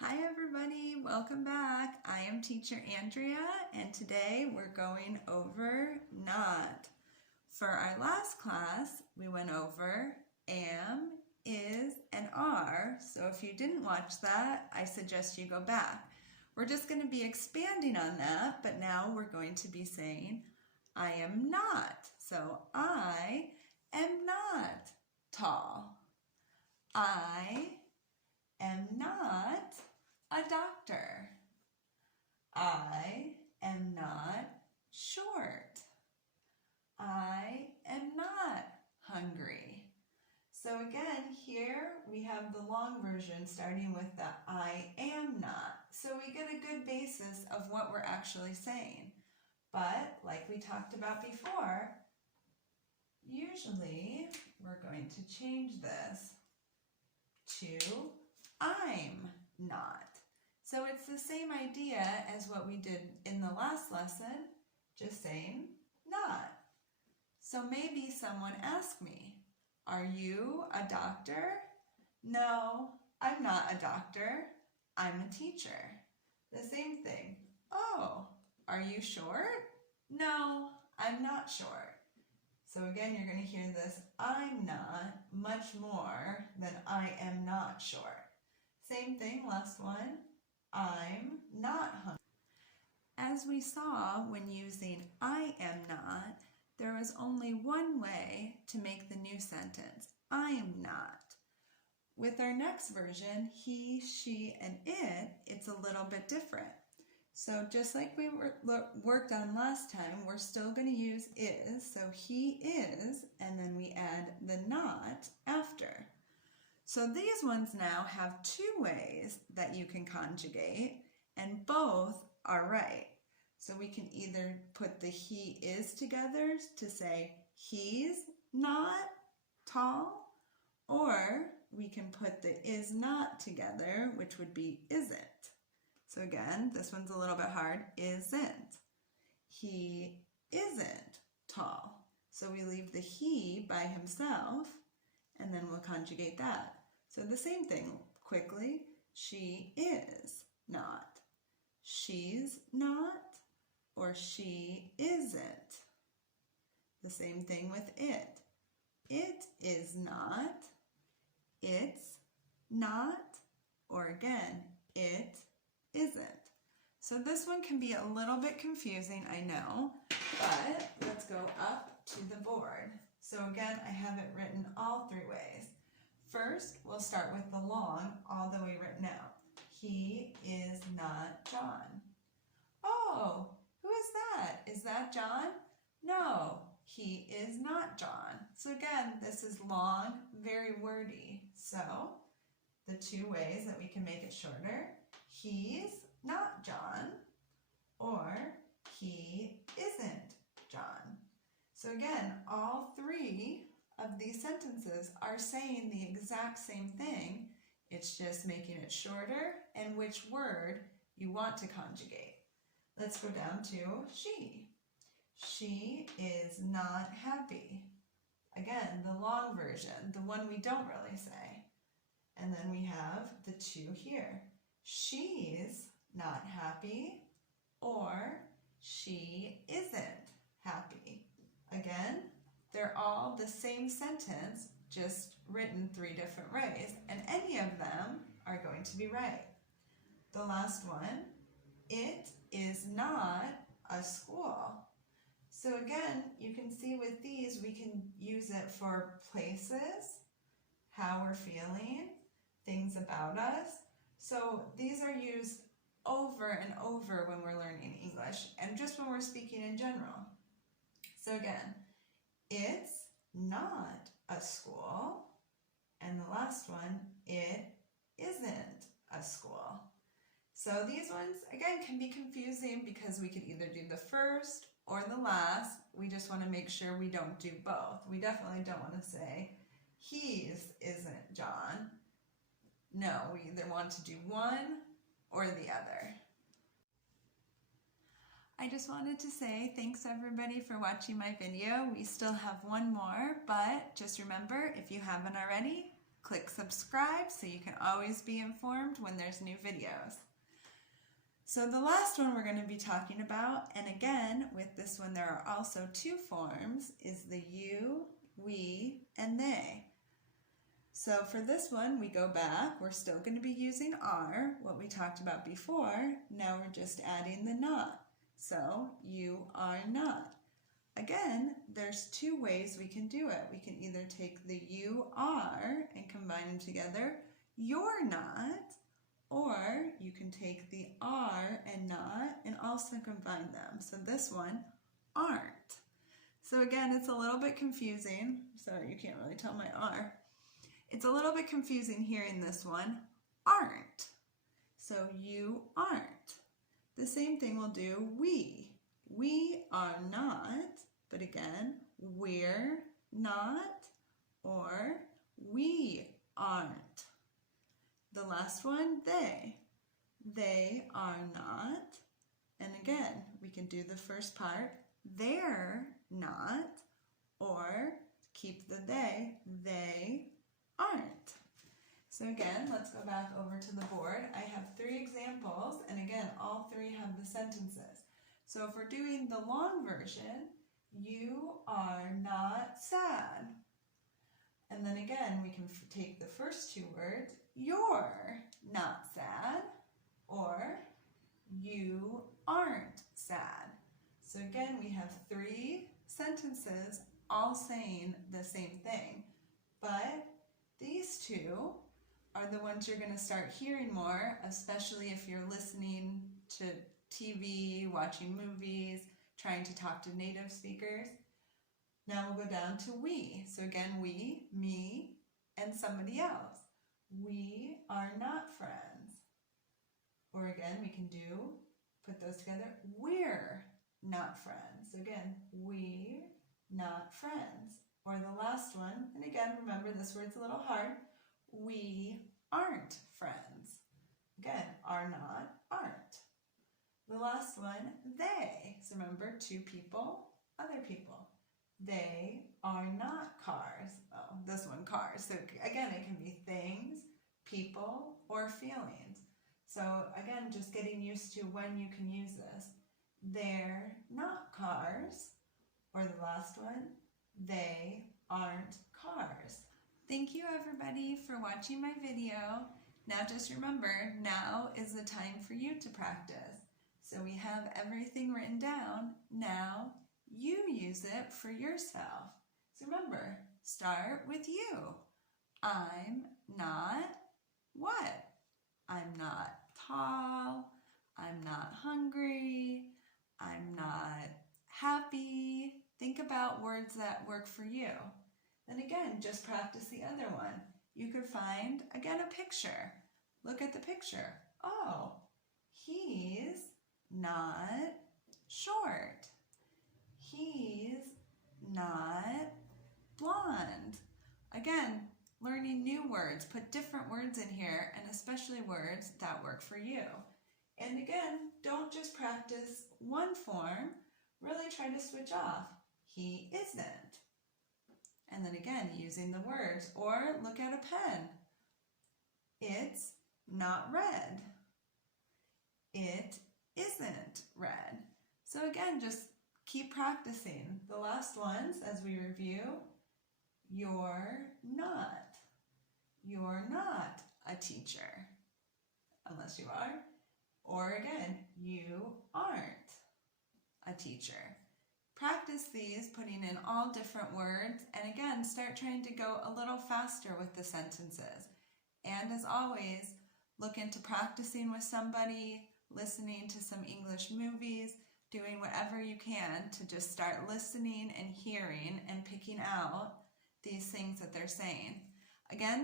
Hi everybody, welcome back. I am teacher Andrea and today we're going over not. For our last class, we went over am, is, and are. So if you didn't watch that, I suggest you go back. We're just going to be expanding on that, but now we're going to be saying I am not. So I am not tall. I am not a doctor. I am not short. I am not hungry. So again, here we have the long version starting with the I am not. So we get a good basis of what we're actually saying. But like we talked about before, usually we're going to change this to I'm not. So it's the same idea as what we did in the last lesson, just saying not. So maybe someone asked me, are you a doctor? No, I'm not a doctor. I'm a teacher. The same thing. Oh, are you short? No, I'm not short. So again, you're going to hear this I'm not much more than I am not short. Same thing, last one, I'm not hungry. As we saw when using I am not, there is only one way to make the new sentence, I am not. With our next version, he, she, and it, it's a little bit different. So just like we worked on last time, we're still going to use is. So he is, and then we add the not after. So these ones now have two ways that you can conjugate, and both are right. So we can either put the he is together to say he's not tall, or we can put the is not together, which would be isn't. So again, this one's a little bit hard, isn't. He isn't tall. So we leave the he by himself, and then we'll conjugate that. So the same thing, quickly, she is not. She's not, or she isn't. The same thing with it. It is not, it's not, or again, it isn't. So this one can be a little bit confusing, I know, but let's go up to the board. So again, I have it written all three ways. First, we'll start with the long, all the way written out. He is not John. Oh, who is that? Is that John? No, he is not John. So again, this is long, very wordy. So the two ways that we can make it shorter, he's not John, or he isn't John. So again, all three of these sentences are saying the exact same thing. It's just making it shorter and which word you want to conjugate. Let's go down to she. She is not happy. Again, the long version, the one we don't really say. And then we have the two here. She's not happy, or she isn't happy. Again, they're all the same sentence, just written three different ways, and any of them are going to be right. The last one, it is not a school. So again, you can see with these, we can use it for places, how we're feeling, things about us. So these are used over and over when we're learning English, and just when we're speaking in general. So again, it's not a school, and the last one, it isn't a school. So these ones, again, can be confusing because we could either do the first or the last. We just want to make sure we don't do both. We definitely don't want to say, he's isn't John. No, we either want to do one or the other. I just wanted to say thanks everybody for watching my video. We still have one more, but just remember, if you haven't already, click subscribe so you can always be informed when there's new videos. So the last one we're going to be talking about, and again, with this one there are also two forms, is the you, we, and they. So for this one, we go back. We're still going to be using are, what we talked about before. Now we're just adding the not. So you are not. Again, there's two ways we can do it. We can either take the you are and combine them together, you're not, or you can take the are and not and also combine them. So this one, aren't. So again, it's a little bit confusing. Sorry, you can't really tell my R. It's a little bit confusing hearing this one, aren't. So you aren't. The same thing we'll do we. We are not, but again, we're not, or we aren't. The last one, they. They are not. And again, we can do the first part, they're not, or keep the they aren't. So again, let's go back over to the board. I have 3 examples, and again, all 3 have the sentences. So if we're doing the long version, you are not sad. And then again, we can take the first 2 words, you're not sad, or you aren't sad. So again, we have 3 sentences all saying the same thing, but these 2 are the ones you're going to start hearing more, especially if you're listening to TV, watching movies, trying to talk to native speakers. Now we'll go down to we. So again, we, me, and somebody else. We are not friends. Or again, we can put those together. We're not friends. So again, we're not friends. Or the last one, and again, remember this word's a little hard. We aren't friends. Again, are not, aren't. The last one, they. So remember, 2 people, other people. They are not cars. Oh, this one, cars. So again, it can be things, people, or feelings. So again, just getting used to when you can use this. They're not cars. Or the last one, they aren't cars. Thank you everybody for watching my video. Now just remember, now is the time for you to practice. So we have everything written down. Now you use it for yourself. So remember, start with you. I'm not what? I'm not tall. I'm not hungry. I'm not happy. Think about words that work for you. Then again, just practice the other one. You could find, again, a picture. Look at the picture. Oh, he's not short. He's not blonde. Again, learning new words. Put different words in here, and especially words that work for you. And again, don't just practice one form. Really try to switch off. He isn't. And then again, using the words. Or look at a pen. It's not red. It isn't red. So again, just keep practicing. The last ones, as we review, you're not. You're not a teacher, unless you are. Or again, you aren't a teacher. Practice these, putting in all different words, and again, start trying to go a little faster with the sentences. And as always, look into practicing with somebody, listening to some English movies, doing whatever you can to just start listening and hearing and picking out these things that they're saying. Again,